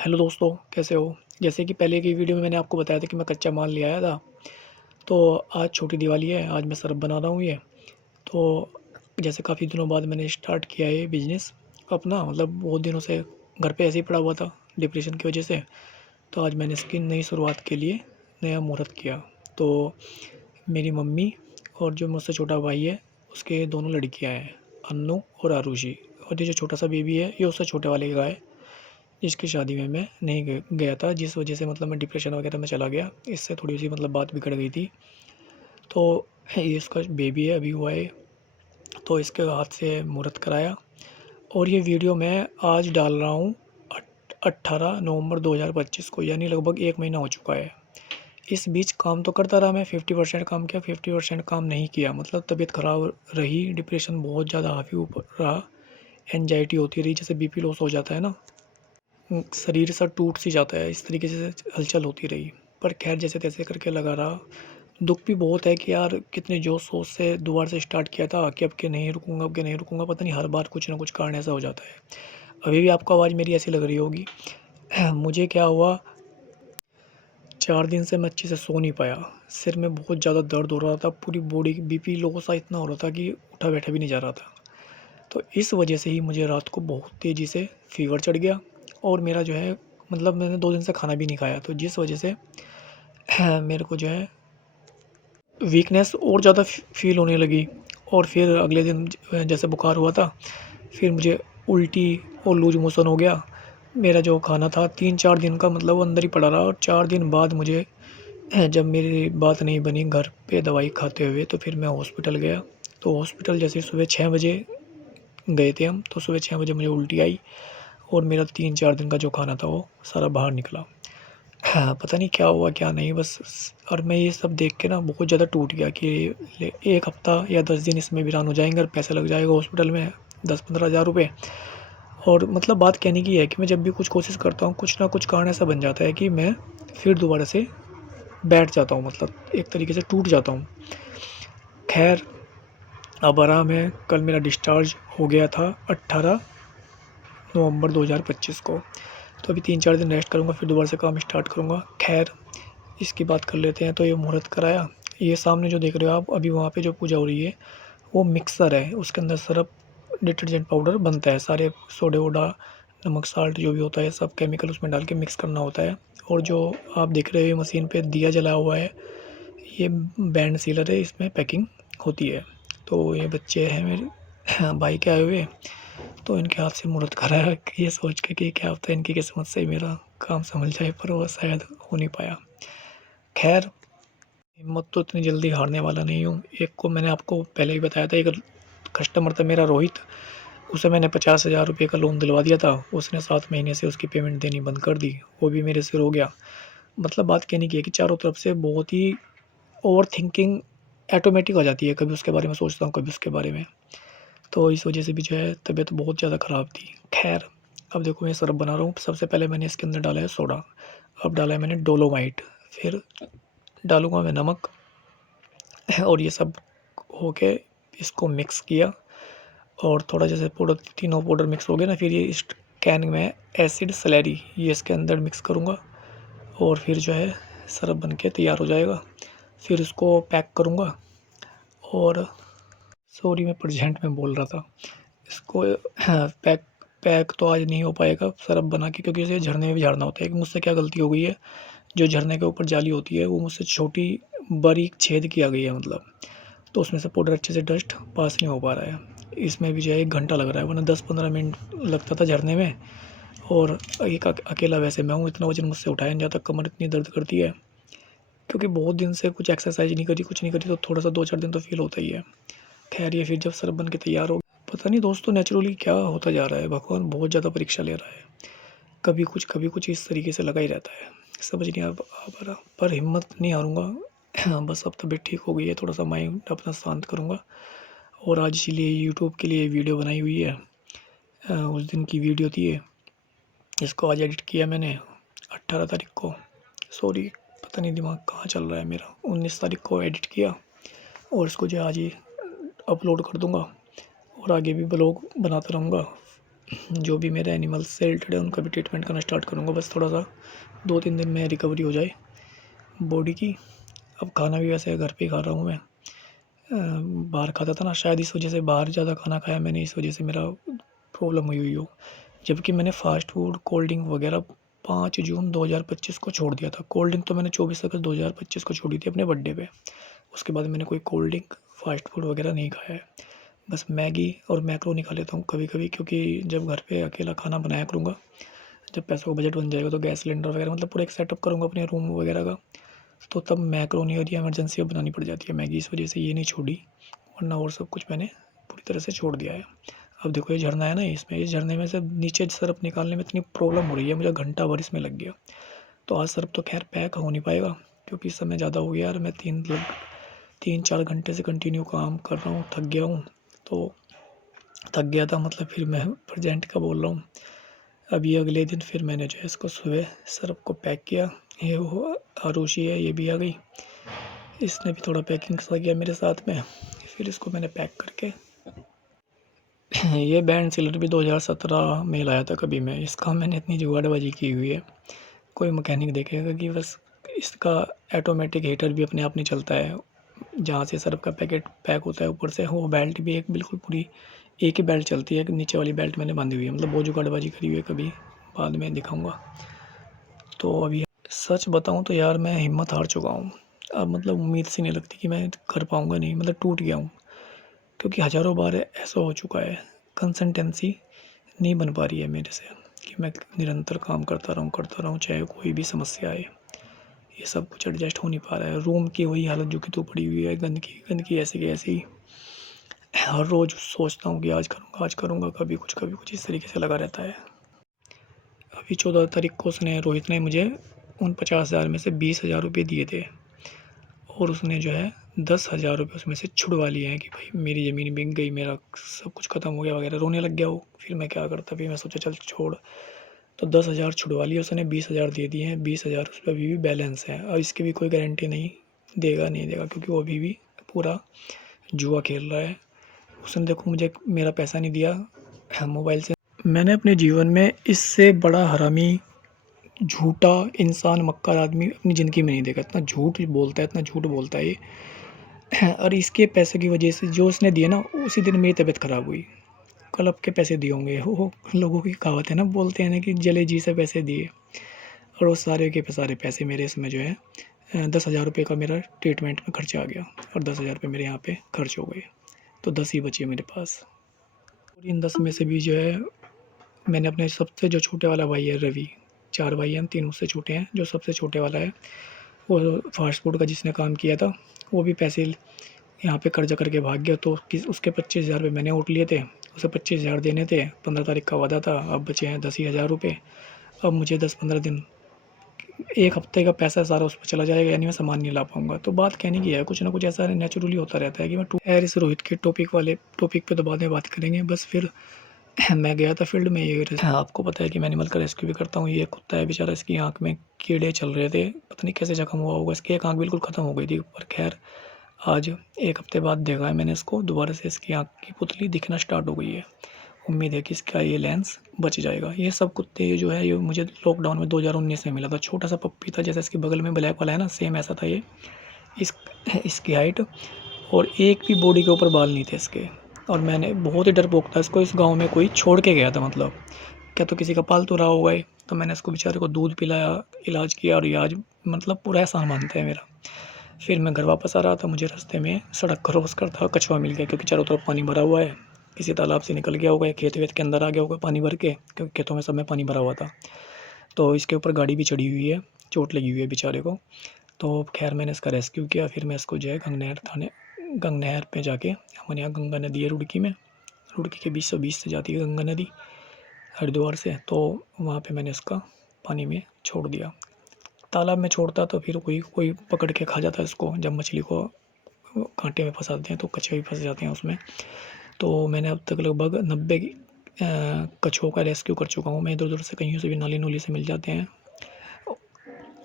Hello दोस्तों, कैसे हो? जैसे कि पहले की वीडियो में मैंने आपको बताया था कि मैं कच्चा माल ले आया था। तो आज छोटी दिवाली है, आज मैं सरब बना रहा हूँ ये। तो जैसे काफ़ी दिनों बाद मैंने स्टार्ट किया है ये बिज़नेस अपना, मतलब बहुत दिनों से घर पे ऐसे ही पड़ा हुआ था डिप्रेशन की वजह से। तो आज मैंने इसकी नई शुरुआत के लिए नया मुहूर्त किया। तो मेरी मम्मी और जो मुझसे छोटा भाई है, उसके दोनों लड़कियाँ हैं, अन्नू और आरुषि। और ये जो छोटा सा बेबी है, ये उससे छोटे वाले का है, जिसकी शादी में मैं नहीं गया था, जिस वजह से मतलब मैं डिप्रेशन वगैरह में चला गया। इससे थोड़ी-सी मतलब बात बिगड़ गई थी। तो ये इसका बेबी है, अभी हुआ है। तो इसके हाथ से मुहूर्त कराया और ये वीडियो मैं आज डाल रहा हूँ 18 नवंबर 2025 को, यानी लगभग 1 महीना हो चुका है। इस बीच काम तो करता रहा मैं, 50% काम किया, 50% काम नहीं किया। मतलब तबीयत ख़राब रही, डिप्रेशन बहुत ज़्यादा हावी ऊपर रहा, एंग्जायटी होती रही, जैसे बीपी लॉस हो जाता है ना, शरीर सा टूट सी जाता है, इस तरीके से हलचल होती रही। पर खैर जैसे तैसे करके लगा रहा। दुख भी बहुत है कि यार कितने जोश शोश से दोबारा से स्टार्ट किया था कि अब के नहीं रुकूंगा, अब के नहीं रुकूंगा। पता नहीं हर बार कुछ ना कुछ कारण ऐसा हो जाता है। अभी भी आपको आवाज़ मेरी ऐसी लग रही होगी। मुझे क्या हुआ, 4 दिन से मैं अच्छे से सो नहीं पाया। सिर में बहुत ज़्यादा दर्द हो रहा था, पूरी बॉडी बीपी लो सा इतना हो रहा था कि उठा बैठा भी नहीं जा रहा था। तो इस वजह से ही मुझे रात को बहुत तेज़ी से फ़ीवर चढ़ गया। और मेरा जो है, मतलब मैंने 2 दिन से खाना भी नहीं खाया, तो जिस वजह से मेरे को जो है वीकनेस और ज़्यादा फ़ील होने लगी। और फिर अगले दिन जैसे बुखार हुआ था, फिर मुझे उल्टी और लूज मोशन हो गया। मेरा जो खाना था 3-4 दिन का, मतलब वो अंदर ही पड़ा रहा। और 4 दिन बाद मुझे जब मेरी बात नहीं बनी घर पे दवाई खाते हुए, तो फिर मैं हॉस्पिटल गया। तो हॉस्पिटल जैसे सुबह 6 बजे गए थे हम, तो सुबह 6 बजे मुझे उल्टी आई और मेरा 3-4 दिन का जो खाना था वो सारा बाहर निकला। हाँ, पता नहीं क्या हुआ क्या नहीं, बस। और मैं ये सब देख के ना बहुत ज़्यादा टूट गया कि 1 हफ़्ता या 10 दिन इसमें वीरान हो जाएँगे और पैसा लग जाएगा हॉस्पिटल में 10-15 हज़ार रुपए। और मतलब बात कहने की है कि मैं जब भी कुछ कोशिश करता हूँ, कुछ ना कुछ कारण ऐसा बन जाता है कि मैं फिर दोबारा से बैठ जाता हूँ, मतलब एक तरीके से टूट जाता हूँ। खैर, अब आराम है। कल मेरा डिस्चार्ज हो गया था 18 नवंबर 2025 को। तो अभी 3-4 दिन रेस्ट करूँगा, फिर दोबारा से काम स्टार्ट करूँगा। खैर, इसकी बात कर लेते हैं। तो ये मुहूर्त कराया, ये सामने जो देख रहे हो आप, अभी वहाँ पे जो पूजा हो रही है वो मिक्सर है, उसके अंदर सरफ डिटर्जेंट पाउडर बनता है, सारे सोडे वोडा नमक साल्ट जो भी होता है सब केमिकल उसमें डाल के मिक्स करना होता है। और जो आप देख रहे हो मशीन पे दिया जला हुआ है, ये बैंड सीलर है, इसमें पैकिंग होती है। तो ये बच्चे हैं मेरे भाई के आए हुए, तो इनके हाथ से मुहूर्त कराया, ये सोच के कि क्या पता इनकी किस्मत से मेरा काम संभल जाए, पर वो शायद हो नहीं पाया। खैर, हिम्मत तो इतनी जल्दी हारने वाला नहीं हूँ। एक को मैंने आपको पहले ही बताया था, एक कस्टमर था मेरा रोहित, उसे मैंने 50,000 रुपये का लोन दिलवा दिया था। उसने 7 महीने से उसकी पेमेंट देनी बंद कर दी, वो भी मेरे सिर हो गया। मतलब बात कहने की है कि चारों तरफ से बहुत ही ओवर थिंकिंग ऑटोमेटिक हो जाती है, कभी उसके बारे में सोचता हूँ, कभी उसके बारे में। तो इस वजह से भी जो है तबीयत बहुत ज़्यादा ख़राब थी। खैर, अब देखो मैं शरबत बना रहा हूँ। सबसे पहले मैंने इसके अंदर डाला है सोडा, अब डाला है मैंने डोलोमाइट, फिर डालूँगा मैं नमक। और ये सब होके इसको मिक्स किया। और थोड़ा जैसे पाउडर, तीनों पाउडर मिक्स हो गए ना, फिर ये इस कैन में एसिड स्लैरी ये इसके अंदर मिक्स करूँगा। और फिर जो है शरबत बन के तैयार हो जाएगा। फिर इसको पैक करूँगा। और सॉरी, मैं प्रेजेंट में बोल रहा था इसको। पैक पैक तो आज नहीं हो पाएगा शरबत बना के, क्योंकि इसे झरने में भी झाड़ना होता है। मुझसे क्या गलती हो गई है, जो झरने के ऊपर जाली होती है वो मुझसे छोटी बारीक छेद की आ गई है, मतलब। तो उसमें से पाउडर अच्छे से डस्ट पास नहीं हो पा रहा है। इसमें भी जो है 1 घंटा लग रहा है, वरना 10-15 मिनट लगता था झरने में। और एक अकेला वैसे मैं हूँ, इतना वजन मुझसे उठाया नहीं जाता, कमर इतनी दर्द करती है, क्योंकि बहुत दिन से कुछ एक्सरसाइज नहीं करी, कुछ नहीं करी, तो थोड़ा सा 2-4 दिन तो फील होता ही है। खैर, ये फिर जब सर बन के तैयार हो, पता नहीं दोस्तों नेचुरली क्या होता जा रहा है, भगवान बहुत ज़्यादा परीक्षा ले रहा है। कभी कुछ इस तरीके से लगा ही रहता है, समझ नहीं आ पा रहा। पर हिम्मत नहीं हारूँगा। बस अब तबीयत ठीक हो गई है, थोड़ा सा माइंड अपना शांत करूँगा। और आज इसीलिए यूट्यूब के लिए वीडियो बनाई हुई है। उस दिन की वीडियो थी ये, इसको आज एडिट किया मैंने 18 तारीख को। सॉरी, पता नहीं दिमाग कहाँ चल रहा है मेरा। 19 तारीख को एडिट किया और इसको जो है आज ही अपलोड कर दूँगा। और आगे भी ब्लॉग बनाता रहूँगा। जो भी मेरे एनिमल्स से रिलेटेड है उनका भी ट्रीटमेंट करना स्टार्ट करूँगा। बस थोड़ा सा 2-3 दिन में रिकवरी हो जाए बॉडी की। अब खाना भी वैसे घर पे ही खा रहा हूँ मैं। बाहर खाता था ना, शायद इस वजह से बाहर ज़्यादा खाना खाया मैंने, इस वजह से मेरा प्रॉब्लम हुई हो। जबकि मैंने फ़ास्ट फूड, कोल्ड ड्रिंक वगैरह 5 जून 2025 को छोड़ दिया था। कोल्ड ड्रिंक तो मैंने 24 अगस्त 2025 को छोड़ी थी अपने बर्थडे पे। उसके बाद मैंने कोई कोल्ड ड्रिंक, फ़ास्ट फूड वगैरह नहीं खाया है। बस मैगी और मैकरोनी खा लेता हूँ कभी-कभी, क्योंकि जब घर पे अकेला खाना बनाया करूँगा, जब पैसों का बजट बन जाएगा तो गैस सिलेंडर वगैरह मतलब पूरा एक सेटअप करूँगा अपने रूम वगैरह का, तो तब मैकरोनी और ये इमरजेंसी में बनानी पड़ जाती है मैगी। इस वजह से ये नहीं छोड़ी, वरना और सब कुछ मैंने पूरी तरह से छोड़ दिया है। अब देखो ये झरना है ना, इसमें इस झरने में से नीचे सरफ निकालने में इतनी प्रॉब्लम हो रही है, मुझे घंटा भर इसमें लग गया। तो आज सरफ तो खैर पैक हो नहीं पाएगा, क्योंकि इस समय ज़्यादा हो गया यार। मैं 3-4 घंटे से कंटिन्यू काम कर रहा हूँ, थक गया हूँ। तो थक गया था मतलब, फिर मैं प्रेजेंट का बोल रहा हूँ। अभी अगले दिन फिर मैंने जो है इसको सुबह सरफ को पैक किया। ये वो आरुषि है, ये भी आ गई, इसने भी थोड़ा पैकिंग सा किया मेरे साथ में। फिर इसको मैंने पैक करके ये बैंड सीलर भी 2017 में लाया था कभी मैं। इसका मैंने इतनी जुगाड़बाजी की हुई है, कोई मैकेनिक देखेगा कि बस इसका ऑटोमेटिक हीटर भी अपने आप नहीं चलता है। जहाँ से सर्फ का पैकेट पैक होता है ऊपर से, वो बेल्ट भी एक बिल्कुल पूरी एक ही बेल्ट चलती है, नीचे वाली बेल्ट मैंने बांधी हुई है। मतलब वो जुगाड़बाजी करी हुई है, कभी बाद में दिखाऊंगा। तो अभी सच बताऊं तो यार मैं हिम्मत हार चुका हूँ। अब मतलब उम्मीद सी नहीं लगती कि मैं कर पाऊँगा, नहीं मतलब टूट गया हूँ। क्योंकि हज़ारों बार ऐसा हो चुका है, कंसिस्टेंसी नहीं बन पा रही है मेरे से कि मैं निरंतर काम करता रहूँ चाहे कोई भी समस्या आए। ये सब कुछ एडजस्ट हो नहीं पा रहा है। रूम की वही हालत जो कि तो पड़ी हुई है, गंदगी गंदगी ऐसी की ऐसी। हर रोज़ सोचता हूँ कि आज करूँगा, कभी कुछ इस तरीके से लगा रहता है। अभी 14 तारीख को उसने, रोहित ने मुझे उन 50,000 में से 20,000 रुपये दिए थे, और उसने जो है 10,000 रुपये उसमें से छुड़वा लिए हैं कि भाई मेरी ज़मीन बिक गई, मेरा सब कुछ ख़त्म हो गया वगैरह। रोने लग गया वो। फिर मैं क्या करता, फिर मैं सोचा चल छोड़। तो 10,000 छुड़वा लिए उसने, 20,000 दे दिए हैं। 20,000 उस पर अभी भी बैलेंस है, और इसकी भी कोई गारंटी नहीं देगा नहीं देगा, क्योंकि वो अभी भी पूरा जुआ खेल रहा है। उसने देखो मुझे मेरा पैसा नहीं दिया मोबाइल से। मैंने अपने जीवन में इससे बड़ा हरामी, झूठा इंसान, मक्कार आदमी अपनी ज़िंदगी में नहीं देखा। इतना झूठ बोलता है, इतना झूठ बोलता है ये। और इसके पैसे की वजह से जो उसने दिए ना, उसी दिन मेरी तबीयत ख़राब हुई। कल अब के पैसे दिए होंगे, वो लोगों की कहावत है ना, बोलते हैं ना कि जले जी से पैसे दिए। और वो सारे के सारे पैसे मेरे इसमें जो है 10,000 रुपये का मेरा ट्रीटमेंट में खर्चा आ गया, और 10,000 रुपये मेरे यहाँ पे खर्च हो गए। तो 10 ही बचे मेरे पास। और इन 10 में से भी जो है मैंने अपने सबसे जो छोटे वाला भाई है रवि, 4 भाई हैं हम, 3 उससे छोटे हैं। जो सबसे छोटे वाला है वो फास्ट फूड का जिसने काम किया था, वो भी पैसे यहाँ पे कर्जा करके भाग गया। तो उसके 25,000 रुपये मैंने उठ लिए थे, उसे 25,000 देने थे। 15 तारीख का वादा था, अब बचे हैं 10 ही हज़ार रुपये। अब मुझे 10-15 दिन, एक हफ्ते का पैसा सारा उस पर चला जाएगा, यानी मैं सामान नहीं ला पाऊँगा। तो बात कहने की है, कुछ ना कुछ ऐसा नेचुरली होता रहता है कि मैं यार इस रोहित के टॉपिक पे तो बाद में बात करेंगे। बस फिर मैं गया था फील्ड में। ये आपको पता है कि मैं एनिमल का रेस्क्यू भी करता हूँ। ये कुत्ता है बेचारा, इसकी आँख में कीड़े चल रहे थे, पता नहीं कैसे जख्म हुआ होगा। इसकी एक आँख बिल्कुल ख़त्म हो गई थी, पर खैर आज 1 हफ्ते बाद देखा है मैंने इसको, दोबारा से इसकी आँख की पुतली दिखना स्टार्ट हो गई है। उम्मीद है कि इसका ये लेंस बच जाएगा। ये सब कुत्ते जो है ये मुझे लॉकडाउन में 2019 में मिला था। छोटा सा पप्पी था, जैसे इसके बगल में ब्लैक वाला है ना, सेम ऐसा था ये। इस इसकी हाइट, और एक भी बॉडी के ऊपर बाल नहीं थे इसके। और मैंने बहुत ही डरपोक था, इसको इस गाँव में कोई छोड़ के गया था, मतलब क्या तो किसी का पालतू रहा होगा ये। तो मैंने इसको बेचारे को दूध पिलाया, इलाज किया, और ये आज मतलब पूरा एहसान मानता है मेरा। फिर मैं घर वापस आ रहा था, मुझे रास्ते में सड़क क्रॉस करता कछुआ मिल गया, क्योंकि चारों तरफ पानी भरा हुआ है। किसी तालाब से निकल गया होगा या खेत वेत के अंदर आ गया होगा पानी भर के, क्योंकि खेतों में सब में पानी भरा हुआ था। तो इसके ऊपर गाड़ी भी चढ़ी हुई है, चोट लगी हुई है बेचारे को। तो खैर मैंने इसका रेस्क्यू किया। फिर मैं इसको जो है गंगनहर पे जाके, हमारे यहाँ गंगा नदी है रुड़की में, रुड़की के 20 से जाती है गंगा नदी हरिद्वार से। तो वहाँ पे मैंने इसका पानी में छोड़ दिया। तालाब में छोड़ता तो फिर कोई कोई पकड़ के खा जाता है इसको। जब मछली को कांटे में फंसाते हैं तो कछुए भी फंस जाते हैं उसमें। तो मैंने अब तक लगभग 90 कछुओं का रेस्क्यू कर चुका हूँ मैं। इधर उधर से कहीं से भी नाली नूली से मिल जाते हैं,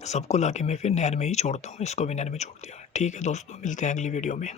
सबको लाके मैं फिर नहर में ही छोड़ता हूँ। इसको भी नहर में छोड़ दिया। ठीक है दोस्तों, मिलते हैं अगली वीडियो में।